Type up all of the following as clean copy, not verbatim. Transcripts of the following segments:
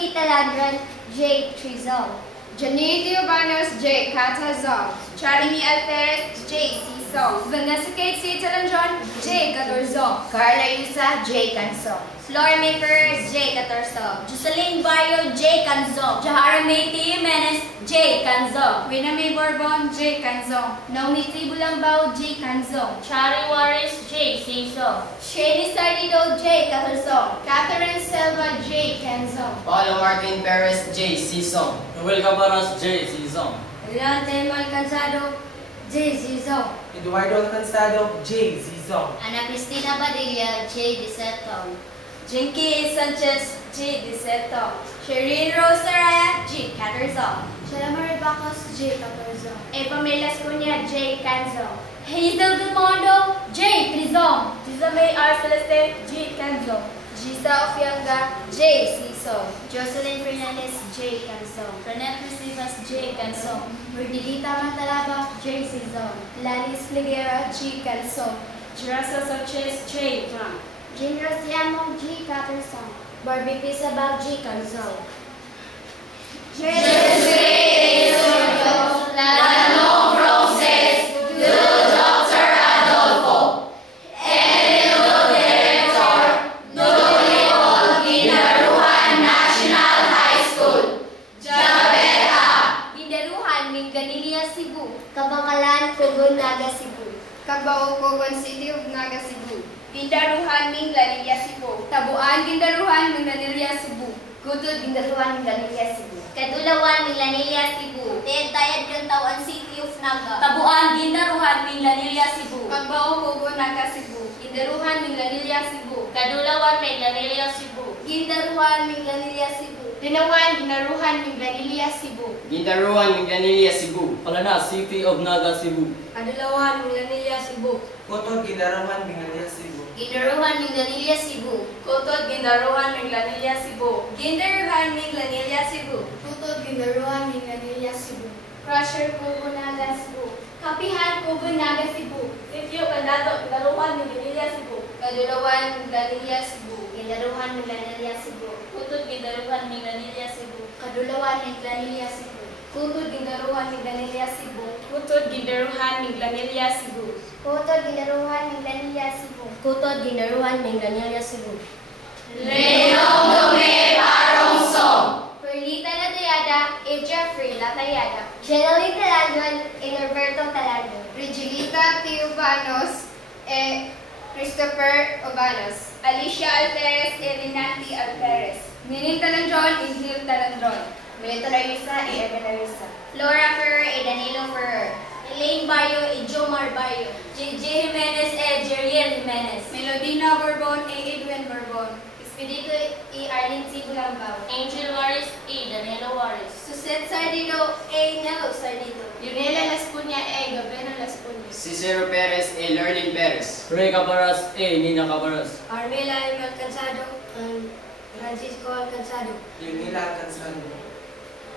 Sophie Talandran, J. Trizol. Janity Urbanos, J. Catazol. Charini Alferez, J. Song. Vanessa Kate C. Talandron, J. Catorzol. Carla Yusa, J. Cansong. Flora Maker, J. Catorzo. Jocelyn Barrio, J. Canzong. Jahara Mayti Jimenez, J. Canzong. Wina May Borbon, J. Canzong. Naomi Tribulambao, J. Canzong. Chari Juarez, J. Sisong. Shani Sardido, J. Catorzo. Catherine Selva, J. Canzong. Paulo Martin Perez, J. Sisong. Noel Cabaras, J. Sisong. Leonte Alcanzado, J. Zizong. Eduardo Alcanzado, J. Zizong. Ana Cristina Badilla, J. Disetong. Jinky Sanchez, J. Diseto. Sherin Rosaraya, J. Caterzong. Shalamar Bacos, J. Catorzo. Eva Melas Cunha, J. Canzong. Hazel Dumondo, J. Trizong. Gisame R. Celeste, J. Canzong. Gisa Ofianga, J. Sisong. Jocelyn Fernandez, J. Canzong. Renette Rivas, J. Canzong. Merdilita Mantalaba, J. Sizong. Lanis Figuera, G. Calzong. Jerasa Sanchez, J. John. Jean Rosiamo, J. Catersong. Barbie Pisabal, J. Canzong. Kabakalan, Cogon, Naga, Cebu. Cagbao, Cogon City of Naga, Cebu. Gindaruhan, Minglalia, Cebu. Tabuan, Gindaruhan, Manganilla, Cebu. Gutod, Gindaruhan, Minglanilla, Cebu. Kadulawan, Minglanilla, Cebu. Tayad, Gantawan, City of Naga. Tabuan, Gindaruhan, Minglalia, Cebu. Cagbao, Cogon, Naga, Cebu. Gindaruhan, Manganilla, Cebu. Kadulawan, Minglalia, Cebu. Gindaruhan, Minglanilla, Cebu. Dinawan, Ginaruhan, Minglanilla, Cebu. Gindaruan, Minglanilla, Cebu. Palana, City of Naga, Cebu. Kadulawan, Minglalia, Cebu. Kotod Gindaruhan, Bingalia, Cebu. Gindaruhan, Minglanilla, Cebu. Kotod, Gindaruhan, Minglalia, Cebu. Gindaruhan, Minglalia, Cebu. Tutod, Gindaruhan, Minglanilla, Cebu. Crusher, Cogon, Naga, Cebu. Kapihan, Cogon, Naga, Cebu. Sitio, Candato, Gindaruhan, Minglalia, Cebu. Kadulawan, Minglanilla, Cebu. Gindaruhan, Minglanilla, Cebu. Kutod, Gindaruhan, Minglalia, Cebu. Kadulawan, Minglanilla, Cebu. Kutod, Gindaruhan, Minglanilla, Cebu. Kutod, Gindaruhan, Minglalia, Cebu. Kutod, Gindaruhan, Minglanilla, Cebu. Kutod, Gindaruhan, Minglanilla, Cebu. Leong Dome Parongso. Perlita Latayada, A. Jeffrey Latayada. Jeneline Talandron, A. Norberto Talandron. Regilita T. Ubanos, E. Christopher Ubanos. Alicia Alferez, Elinanti Alferez. Nining Talandron, Inhil Talandron. Melita Larissa, Evan Larissa. Flora Ferrer, A. Danilo Ferrer. Elaine Barrio, A. Jomar Barrio. J. Jimenez, Jeriel Jimenez. Melodina Borbon, A. Edwin Borbon. Expedito, A. Arlene T. Bulambao. Angel Juarez, Danilo Juarez. Suset Sardido, A. Nelo Sardido. Yunela Las Puña, A. Gabeno Las Puña. Cicero Perez, A. Lorlin Perez. Ray Cabaras, A. Nina Cabaras. Armela M. Alcanzado, Francisco Alcanzado. Yunila Alcanzado.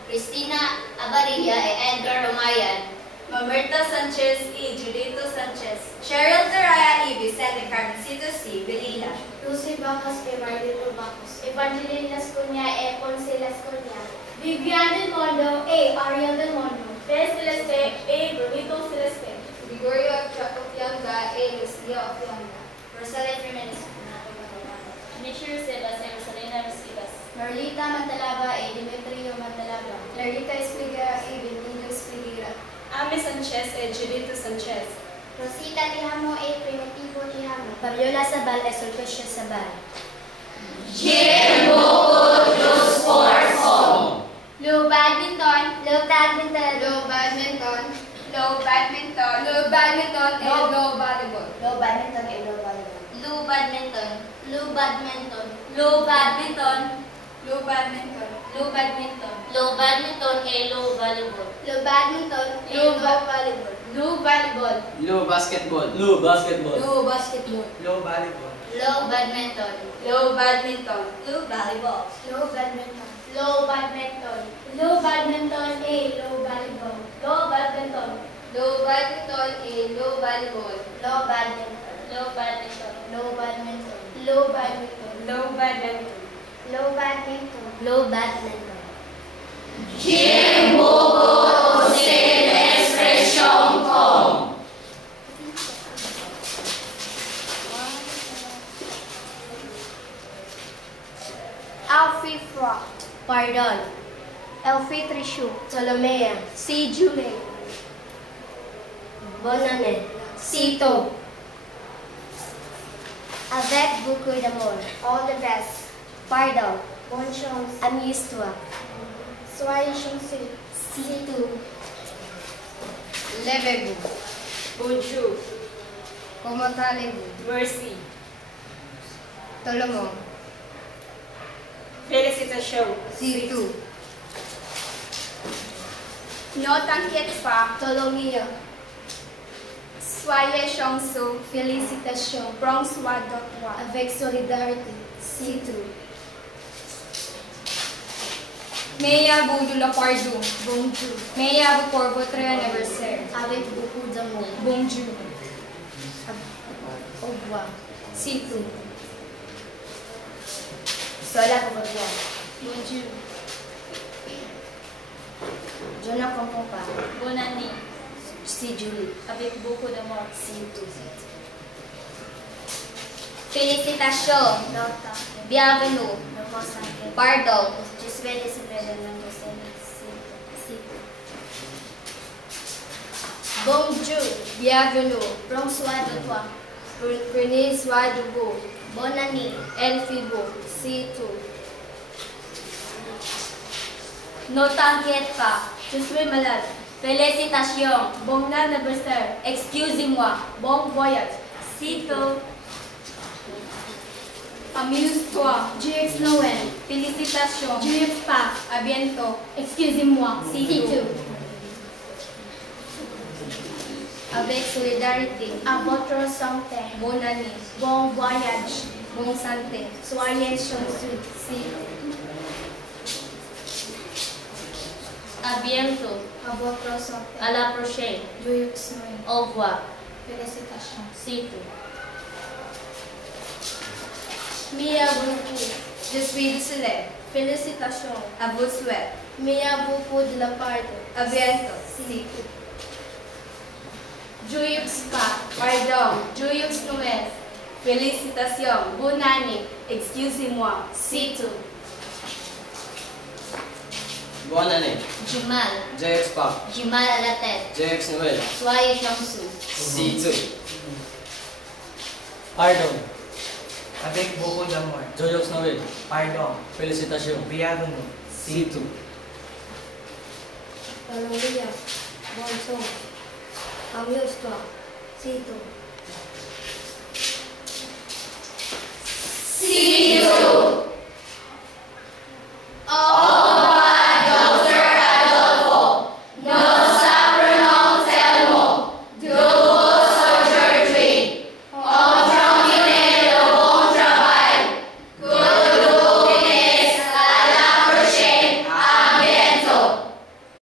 Cristina Abarilla, A. Edgar Romayan. Mamerta Sanchez, Judito Sanchez. Cheryl Teraya, Vicente Carmencito C. Belila. Lucy Bacos, A. Marlito Bacos. Evangeline Las Cunha, A. Ponce Las Cunha. Vivian Del Mondo, A. Ariel Del Mondo. Pez Celeste, Brunito Celeste. Gregorio Ofianga, A. Lucia Ofianga. Rosalia Jimenez. Nisher Sebas, Rosalina Rosivas. Marlita Mantalaba, A. Demetrio Mantalaba. Larita Espiga, A. Benito Espiga. Ame Sanchez, Judito Sanchez. Rosita Tihamo, A. Primitivo Tihamo. Fabiola Sabal, A. Sulpicia Sabal. Low badminton, low badminton, Low badminton. Low badminton. Low badminton and low volleyball. low badminton, A. Low volleyball. Low badminton, low badminton, low badminton, Low badminton. low badminton, Low badminton, low volleyball. low badminton, low volleyball, low volleyball, Low basketball. Low basketball. low basketball, Low volleyball. low badminton, Low badminton. Low volleyball. low badminton, low badminton, low badminton, A. Low volleyball, low badminton, Low badminton and low volleyball. low badminton, Low badminton. low badminton, low badminton, Low badminton. Low badminton. Low badminton. Alfie Frock. Pardon. Elfie Trishu. Ptolomea. C. Julie. Bonane. Cito. Avec beaucoup d'amour. All the best. Pardon. Bonne chance. Amuse-toi. Soyez chanceux. C'est tout. Levez-vous. Bonjour. Comment allez-vous? Merci. Tout le monde. Félicitations. C'est tout. Ne t'inquiète pas. Ptolomea. Soyez chanceux. Félicitations. Prends soin de toi. Avec solidarité. C'est tout. Meillez-vous de la pardon. Bonjour. Meillez-vous pour votre anniversaire. Avec beaucoup d'amour. Bonjour. Au revoir. C'est tout. Cela vous regarde. Bonjour. Je ne comprends pas. Bonne année. C'est Julie. Avec beaucoup d'amour. C'est tout. Félicitations. Nota. Bienvenue. Ne vous inquiétez. Pardon. Je suis désolée de l'anniversaire. C'est Bonjour. Bienvenue. Prends soin de toi. Prenez soin de vous. Bonne année. Elfibo. C'est tout. Ne t'inquiète pas. Je suis malade. Félicitations. Bon anniversaire. Excusez-moi. Bon voyage. C'est tout. Amuse-toi. Joyeux Noël. Félicitations. Joyeux Pâques. À bientôt. Excusez-moi. C'est tout. Avec solidarité. À votre santé. Bonne année. Bon voyage. Bonne santé. Soyez chanceux. À bientôt. À votre santé. À la prochaine. Joyeux Noël. Au revoir. Félicitations. C'est tout. Merci beaucoup. Je suis désolée. Félicitations. À vos souhaits. Merci beaucoup de la part de. À bientôt. C'est tout. Joyeux Pâques. Pardon. Joyeux Noël. Félicitations. Bonne année. Excusez-moi. C'est tout. Bonne année. J'ai mal. Joyeux Pâques. J'ai mal à la tête. Joyeux Noël. Soyez chanceux. See you. Pardon. Avec beaucoup d'amour. Joyeux Noël. Pardon. Félicitations. Bienvenue. C'est tout. Ptolomea. Bonne chance. Amuse-toi. C'est tout. Oh!